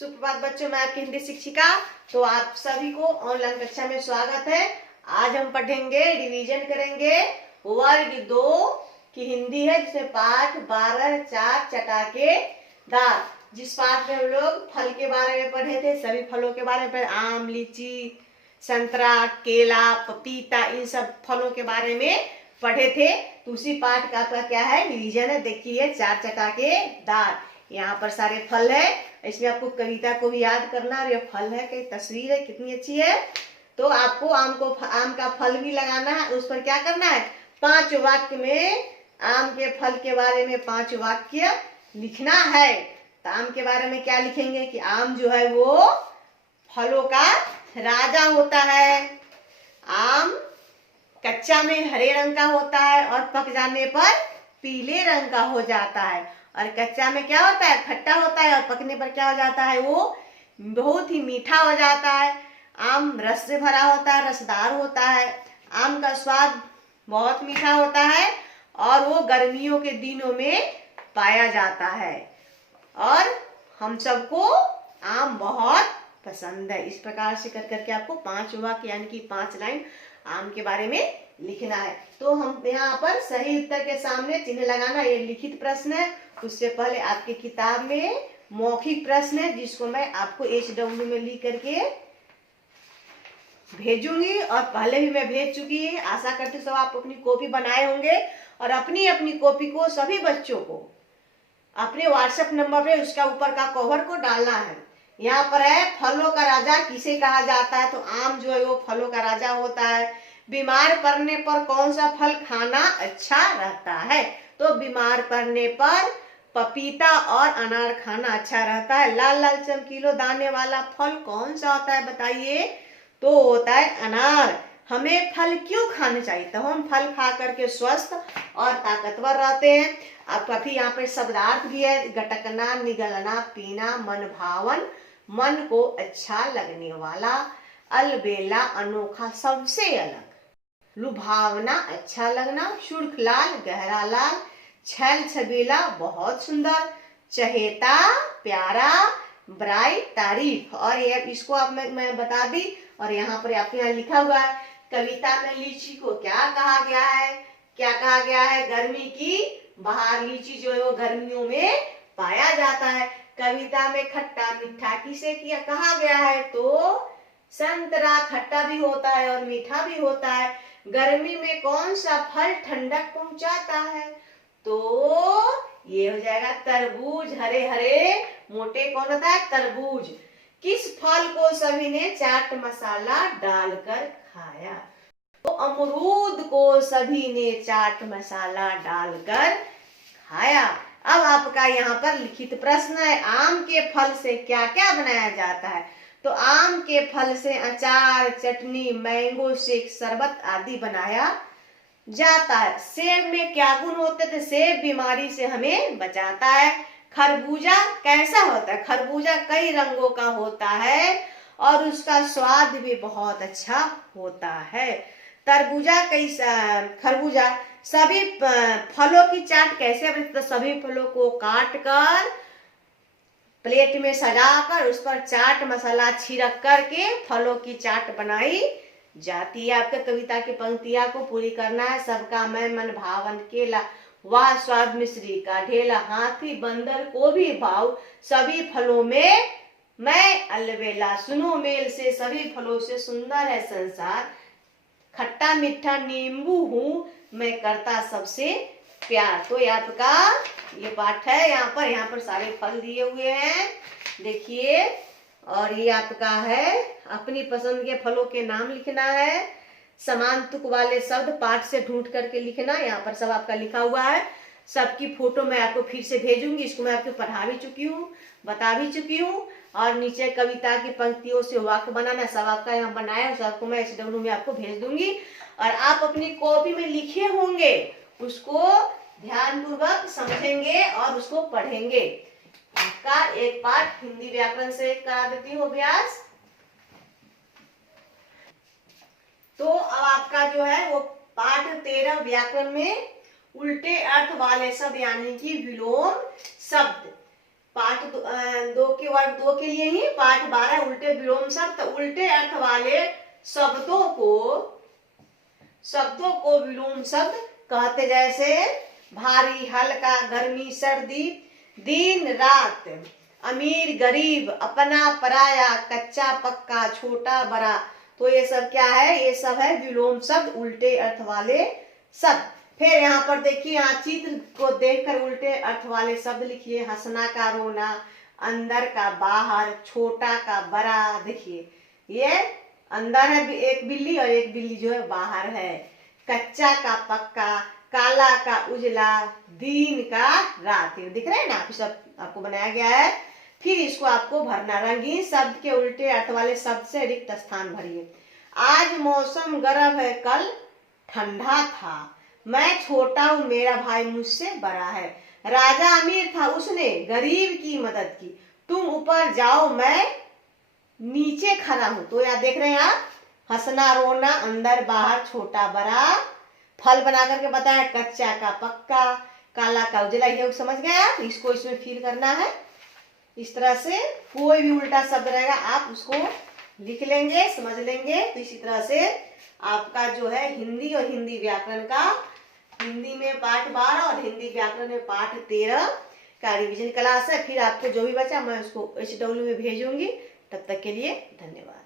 सुप्रभात बच्चों, मैं आपकी हिंदी शिक्षिका। तो आप सभी को ऑनलाइन कक्षा में स्वागत है। आज हम पढ़ेंगे, रिवीजन करेंगे वर्ग 2 की हिंदी है, जिसमें पाठ 12 4 चटाके दार। जिस पाठ में हम लोग फल के बारे में पढ़े थे, सभी फलों के बारे में पढ़े, आम, लीची, संतरा, केला, पपीता, इन सब फलों के बारे में पढ़े थे। तो उसी पाठ का आपका क्या है, रिवीजन है। देखिए, 4 चटाके दार, यहाँ पर सारे फल है। इसमें आपको कविता को भी याद करना, और ये फल है कि तस्वीर है, कितनी अच्छी है। तो आपको आम का फल भी लगाना है। उस पर क्या करना है, 5 वाक्य में आम के फल के बारे में 5 वाक्य लिखना है। तो आम के बारे में क्या लिखेंगे कि आम जो है वो फलों का राजा होता है। आम कच्चा में हरे रंग का होता है और पक जाने पर पीले रंग का हो जाता है। और कच्चा में क्या होता है, खट्टा होता है, और पकने पर क्या हो जाता है, वो बहुत ही मीठा हो जाता है। आम रस से भरा होता है, रसदार होता है। आम का स्वाद बहुत मीठा होता है और वो गर्मियों के दिनों में पाया जाता है। और हम सबको आम बहुत पसंद है। इस प्रकार से कर करके आपको 5 वाक्य यानी कि 5 लाइन आम के बारे में लिखना है। तो हम यहाँ पर सही उत्तर के सामने चिन्ह लगाना। ये लिखित प्रश्न है। उससे पहले आपकी किताब में मौखिक प्रश्न है, जिसको मैं आपको HW में लिख करके भेजूंगी, और पहले भी मैं भेज चुकी है। आशा करती हूँ सब आप अपनी कॉपी बनाए होंगे, और अपनी अपनी कॉपी को सभी बच्चों को अपने व्हाट्सएप नंबर पे उसका ऊपर का कवर को डालना है। यहाँ पर है, फलों का राजा किसे कहा जाता है। तो आम जो है वो फलों का राजा होता है। बीमार पड़ने पर कौन सा फल खाना अच्छा रहता है। तो बीमार पड़ने पर पपीता और अनार खाना अच्छा रहता है। लाल लाल चमकीलो दाने वाला फल कौन सा होता है, बताइए। तो होता है अनार। हमें फल क्यों खाने चाहिए, तो हम फल खा करके स्वस्थ और ताकतवर रहते हैं। अब काफी यहाँ पर शब्दार्थ भी है, गटकना, निगलना, पीना, मन भावन, मन को अच्छा लगने वाला, अलबेला, अनोखा, सबसे अलग, लुभावना, अच्छा लगना, सुर्ख लाल, गहरा लाल, छैल छबीला, बहुत सुंदर, चहेता, प्यारा, ब्राइट, तारीफ। और ये इसको आप मैं बता दी। और यहाँ पर आपके यहाँ लिखा हुआ है, कविता में लीची को क्या कहा गया है, क्या कहा गया है, गर्मी की बहार। लीची जो है वो गर्मियों में पाया जाता है। कविता में खट्टा मीठा किसे किया कहा गया है, तो संतरा खट्टा भी होता है और मीठा भी होता है। गर्मी में कौन सा फल ठंडक पहुंचाता है, तो ये हो जाएगा तरबूज। हरे हरे मोटे कौन होता है, तरबूज। किस फल को सभी ने चाट मसाला डालकर खाया, तो अमरूद को सभी ने चाट मसाला डालकर खाया। अब आपका यहाँ पर लिखित प्रश्न है, आम के फल से क्या क्या बनाया जाता है। तो आम के फल से अचार, चटनी, मैंगो शेक, शरबत आदि बनाया जाता है। सेब में क्या गुण होते थे, सेब बीमारी से हमें बचाता है। खरबूजा कैसा होता है, खरबूजा कई रंगों का होता है और उसका स्वाद भी बहुत अच्छा होता है। खरबूजा सभी फलों की चाट कैसे बनती, तो सभी फलों को काट कर प्लेट में सजाकर उस पर चाट मसाला छिड़क करके फलों की चाट बनाई जाती है। आपके कविता की पंक्तियां को पूरी करना है। सबका मैं मन भावन केला, वाह स्वाद मिश्री का ढेला, हाथी बंदर को भी भाव, सभी फलों में मैं अलबेला, सुनो मेल से सभी फलों से सुंदर है संसार, खट्टा मीठा नींबू हूँ मैं करता सबसे प्यार। तो आपका ये पाठ है। यहाँ पर सारे फल दिए हुए हैं, देखिए। और ये आपका है, अपनी पसंद के फलों के नाम लिखना है। समान तुक वाले शब्द पाठ से ढूंढ करके लिखना। यहाँ पर सब आपका लिखा हुआ है। सबकी फोटो मैं आपको फिर से भेजूंगी। इसको मैं आपको पढ़ा भी चुकी हूँ, बता भी चुकी हूँ। और नीचे कविता की पंक्तियों से वाक्य बनाना सब आपका यहाँ बनाया है, सबको मैं HW में आपको भेज दूंगी। और आप अपनी कॉपी में लिखे होंगे, उसको ध्यानपूर्वक समझेंगे और उसको पढ़ेंगे। आपका एक पाठ हिंदी व्याकरण से करा देती हूँ अभ्यास। तो अब आपका जो है वो पाठ 13 व्याकरण में उल्टे अर्थ वाले शब्द यानी कि विलोम शब्द, पाठ दो के वर्ग 2 के लिए ही पाठ 12 उल्टे विलोम शब्द। उल्टे अर्थ वाले शब्दों को विलोम शब्द कहते, जैसे भारी हल्का, गर्मी सर्दी, दिन रात, अमीर गरीब, अपना पराया, कच्चा पक्का, छोटा बड़ा। तो ये सब क्या है? ये सब है विलोम शब्द, उल्टे अर्थ वाले शब्द। फिर यहाँ पर देखिए, यहाँ चित्र को देखकर उल्टे अर्थ वाले शब्द लिखिए। हंसना का रोना, अंदर का बाहर, छोटा का बड़ा। देखिए ये अंदर है एक बिल्ली और एक बिल्ली जो है बाहर है। कच्चा का पक्का, काला का उजला, दिन का रात। दिख रहा है ना? सब आपको बनाया गया है। फिर इसको आपको भरना। रंगीन शब्द के उल्टे अर्थ वाले शब्द से रिक्त स्थान भरिए। आज मौसम गर्म है, कल ठंडा था। मैं छोटा हूँ, मेरा भाई मुझसे बड़ा है। राजा अमीर था, उसने गरीब की मदद की। तुम ऊपर जाओ, मैं नीचे खड़ा हूँ। तो यहाँ देख रहे हैं आप, हंसना रोना, अंदर बाहर, छोटा बड़ा। फल बना करके बताया, कच्चा का पक्का, काला का उजला। ये समझ गए आप? इसको इसमें फिल करना है। इस तरह से कोई भी उल्टा शब्द रहेगा आप उसको लिख लेंगे, समझ लेंगे। तो इसी तरह से आपका जो है हिंदी और हिंदी व्याकरण का, हिंदी में पाठ 12 और हिंदी व्याकरण में पाठ 13 का रिवीजन क्लास है। फिर आपको जो भी बचा मैं उसको HW में भेजूंगी। तब तक के लिए धन्यवाद।